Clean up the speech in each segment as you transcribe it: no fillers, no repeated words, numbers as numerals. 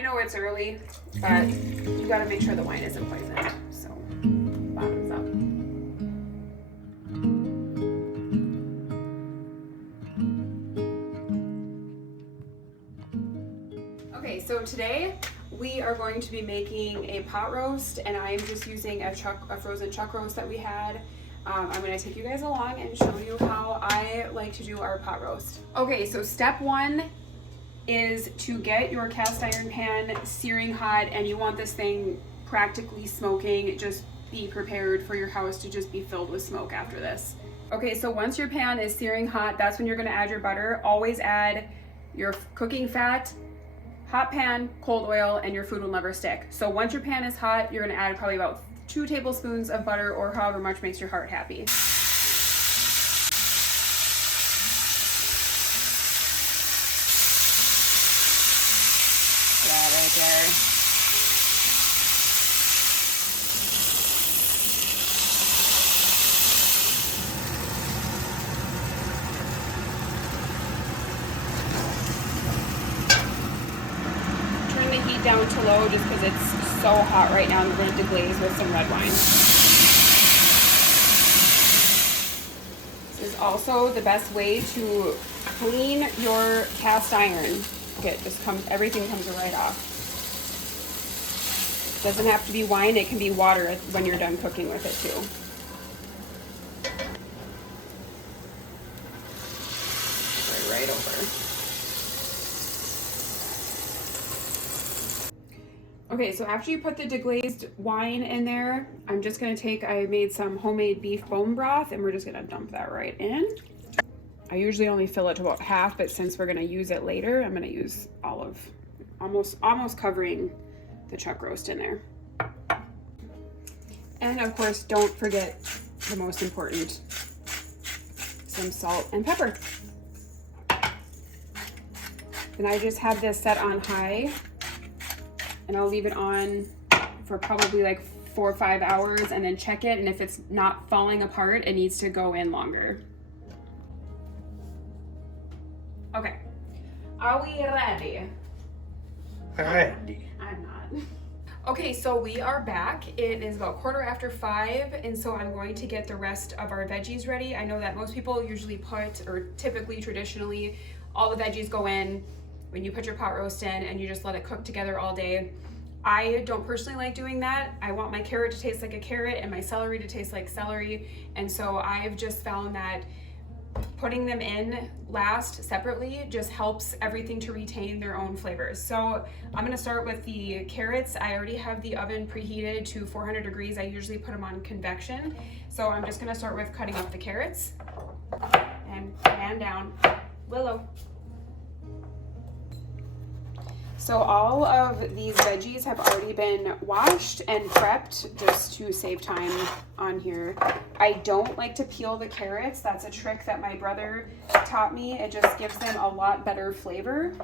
I know it's early, but you gotta make sure the wine isn't poisoned. So, bottoms up. Okay, so today we are going to be making a pot roast, and I am just using a frozen chuck roast that we had. I'm going to take you guys along and show you how I like to do our pot roast. Okay, so step one is to get your cast iron pan searing hot, and you want this thing practically smoking. Just be prepared for your house to just be filled with smoke after this. Okay, so once your pan is searing hot, that's when you're going to add your butter. Always add your cooking fat, hot pan, cold oil, and your food will never stick. So once your pan is hot, you're going to add probably about 2 tablespoons of butter, or however much makes your heart happy. Yeah, right there. Turn the heat down to low just because it's so hot right now, and we're going to deglaze with some red wine. This is also the best way to clean your cast iron. Okay, everything comes right off. It doesn't have to be wine, it can be water when you're done cooking with it too. Right over. Okay, so after you put the deglazed wine in there, I'm just gonna I made some homemade beef bone broth, and we're just gonna dump that right in. I usually only fill it to about half, but since we're gonna use it later, I'm gonna use all of, almost covering the chuck roast in there. And of course, don't forget the most important, some salt and pepper. And I just have this set on high, and I'll leave it on for probably like 4 or 5 hours, and then check it, and if it's not falling apart, it needs to go in longer. Okay, are we ready? Ready. I'm not. Okay, so we are back. It is about 5:15, and so I'm going to get the rest of our veggies ready. I know that most people usually traditionally, all the veggies go in when you put your pot roast in, and you just let it cook together all day. I don't personally like doing that. I want my carrot to taste like a carrot and my celery to taste like celery, and so I've just found that putting them in last separately just helps everything to retain their own flavors. So I'm gonna start with the carrots. I already have the oven preheated to 400 degrees. I usually put them on convection. So I'm just gonna start with cutting up the carrots. And pan down. Willow. So all of these veggies have already been washed and prepped just to save time on here. I don't like to peel the carrots. That's a trick that my brother taught me. It just gives them a lot better flavor.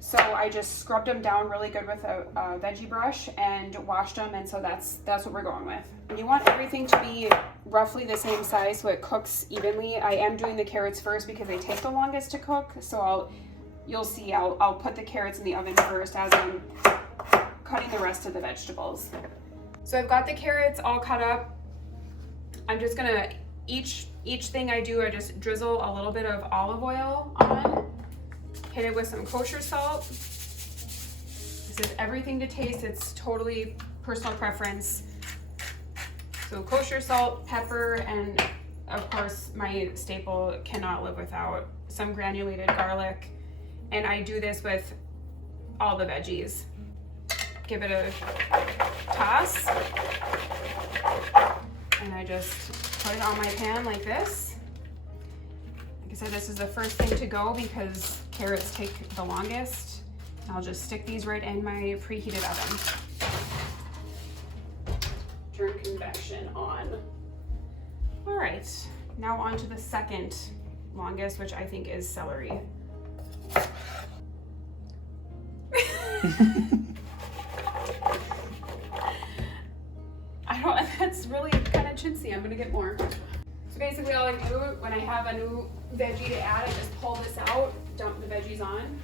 So I just scrubbed them down really good with a veggie brush and washed them, and so that's what we're going with. And you want everything to be roughly the same size so it cooks evenly. I am doing the carrots first because they take the longest to cook, so you'll see I'll put the carrots in the oven first as I'm cutting the rest of the vegetables. So I've got the carrots all cut up. I'm just gonna, each thing I do, I just drizzle a little bit of olive oil on, hit it with some kosher salt. This is everything to taste. It's totally personal preference. So kosher salt, pepper, and of course my staple cannot live without some granulated garlic. And I do this with all the veggies. Give it a toss. And I just put it on my pan like this. Like I said, this is the first thing to go because carrots take the longest. I'll just stick these right in my preheated oven. Turn convection on. All right, now on to the second longest, which I think is celery. That's really kind of chintzy. I'm gonna get more. So basically all I do when I have a new veggie to add, I just pull this out, dump the veggies on.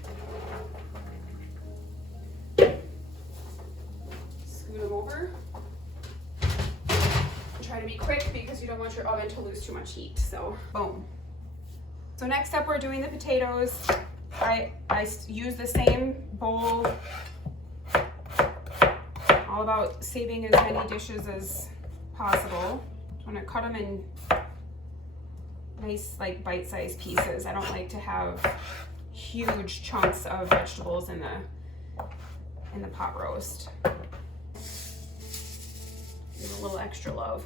Gotta be quick because you don't want your oven to lose too much heat, so boom. So next up we're doing the potatoes. I use the same bowl. All about saving as many dishes as possible. I'm gonna cut them in nice like bite-sized pieces. I don't like to have huge chunks of vegetables in the pot roast. Give a little extra love.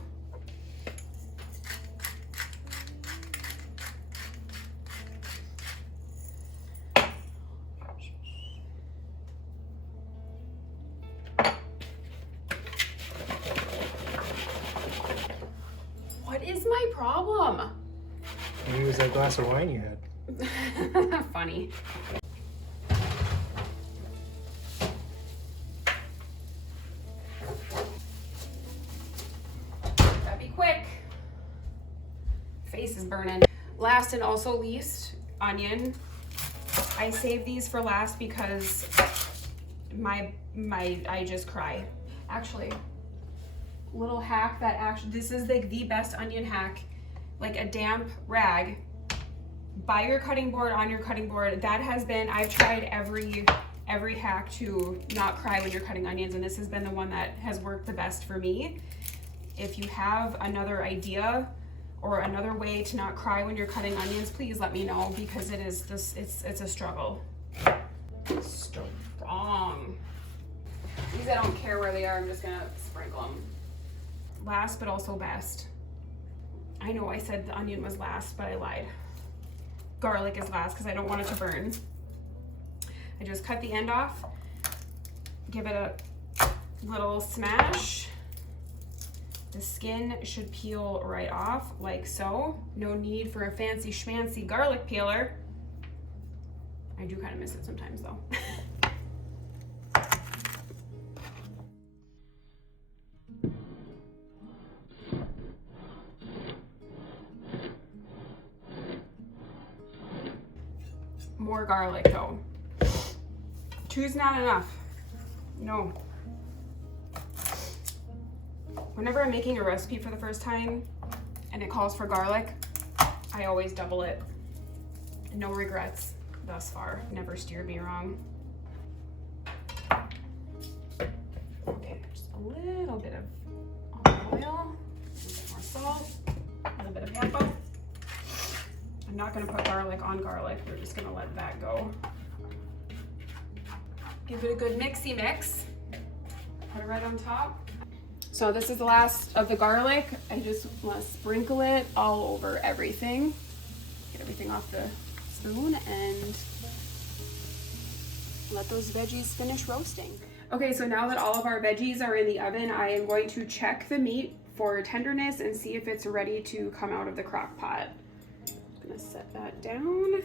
What is my problem? Maybe it was that glass of wine you had. Funny. Gotta be quick. Face is burning. Last and also least, onion. I save these for last because I just cry. Actually, little hack that actually, this is like the best onion hack. Like a damp rag by your cutting board, on your cutting board. That has been, I've tried every hack to not cry when you're cutting onions, and this has been the one that has worked the best for me. If you have another idea or another way to not cry when you're cutting onions, please let me know, because it is this, it's a struggle. It's strong. These I don't care where they are, I'm just gonna sprinkle them. Last but also best. I know I said the onion was last, but I lied. Garlic is last because I don't want it to burn. I just cut the end off, give it a little smash. The skin should peel right off like so. No need for a fancy schmancy garlic peeler. I do kind of miss it sometimes though. More garlic though. Two's not enough. No. Whenever I'm making a recipe for the first time and it calls for garlic, I always double it. No regrets thus far. Never steered me wrong. Okay, just a little bit of olive oil, a bit more salt, a little bit of pepper. I'm not gonna put garlic on garlic. We're just gonna let that go. Give it a good mixy mix. Put it right on top. So this is the last of the garlic. I just want to sprinkle it all over everything. Get everything off the spoon and let those veggies finish roasting. Okay, so now that all of our veggies are in the oven, I am going to check the meat for tenderness and see if it's ready to come out of the crock pot. I'm gonna set that down.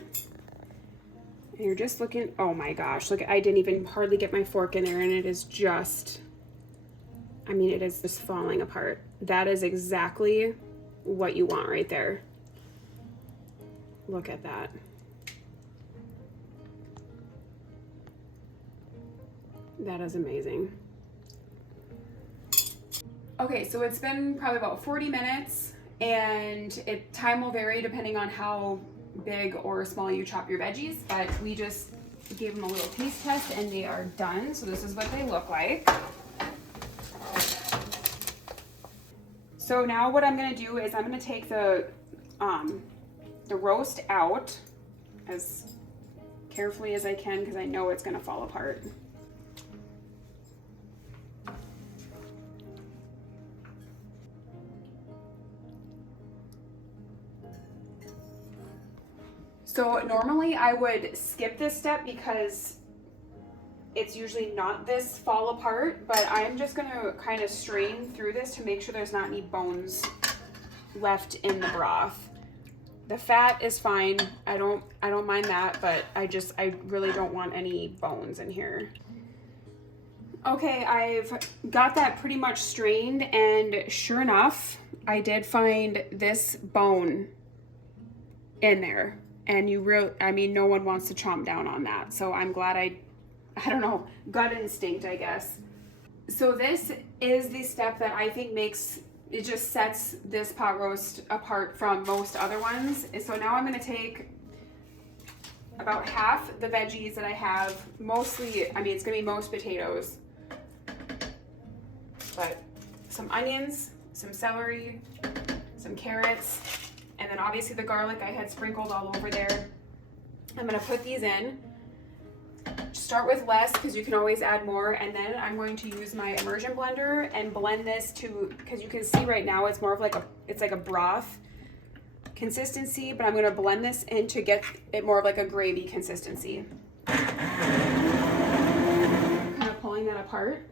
And you're just looking, oh my gosh, look, I didn't even hardly get my fork in there and it is just, I mean, it is just falling apart. That is exactly what you want right there. Look at that. That is amazing. Okay, so it's been probably about 40 minutes and time will vary depending on how big or small you chop your veggies, but we just gave them a little taste test and they are done. So this is what they look like. So now what I'm gonna do is I'm gonna take the roast out as carefully as I can because I know it's gonna fall apart. So normally I would skip this step because it's usually not this fall apart, but I'm just gonna kind of strain through this to make sure there's not any bones left in the broth. The fat is fine. I don't mind that, but I really don't want any bones in here. Okay, I've got that pretty much strained, and sure enough, I did find this bone in there. And no one wants to chomp down on that. So I'm glad I don't know, gut instinct, I guess. So this is the step that I think makes it just sets this pot roast apart from most other ones. And so now I'm gonna take about half the veggies that I have, mostly, I mean, it's gonna be most potatoes, but some onions, some celery, some carrots, and then obviously the garlic I had sprinkled all over there. I'm gonna put these in. Start with less because you can always add more, and then I'm going to use my immersion blender and blend this to, because you can see right now it's more of like it's like a broth consistency, but I'm going to blend this in to get it more of like a gravy consistency. Kind of pulling that apart.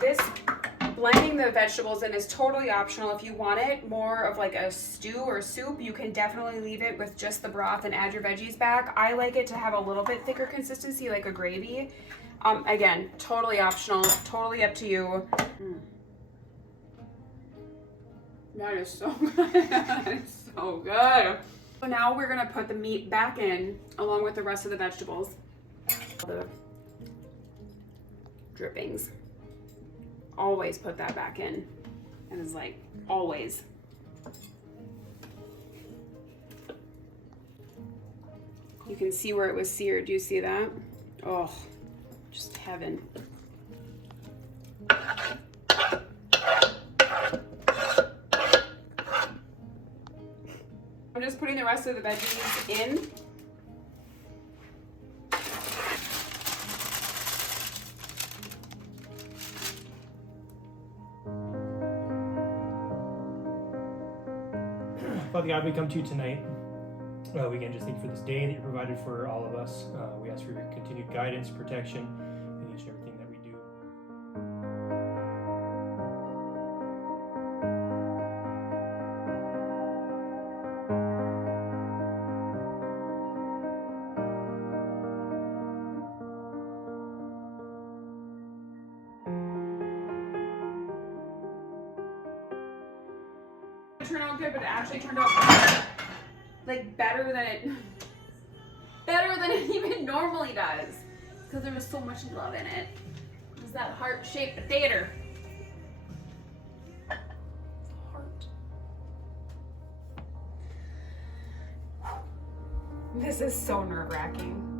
This blending the vegetables in is totally optional. If you want it more of like a stew or soup, you can definitely leave it with just the broth and add your veggies back. I like it to have a little bit thicker consistency, like a gravy. Again, totally optional, totally up to you. That is so good. That is so good. So now we're gonna put the meat back in along with the rest of the vegetables. The drippings. Always put that back in. And it's like, always. You can see where it was seared. Do you see that? Oh, just heaven. I'm just putting the rest of the veggies in. Father God, we come to you tonight. We again just thank you for this day that you provided for all of us. We ask for your continued guidance, protection in each and everything that we do. It turned out good, but it actually turned out like better than it even normally does, because there was so much love in it. It was that heart-shaped potato. Heart. This is so nerve-wracking.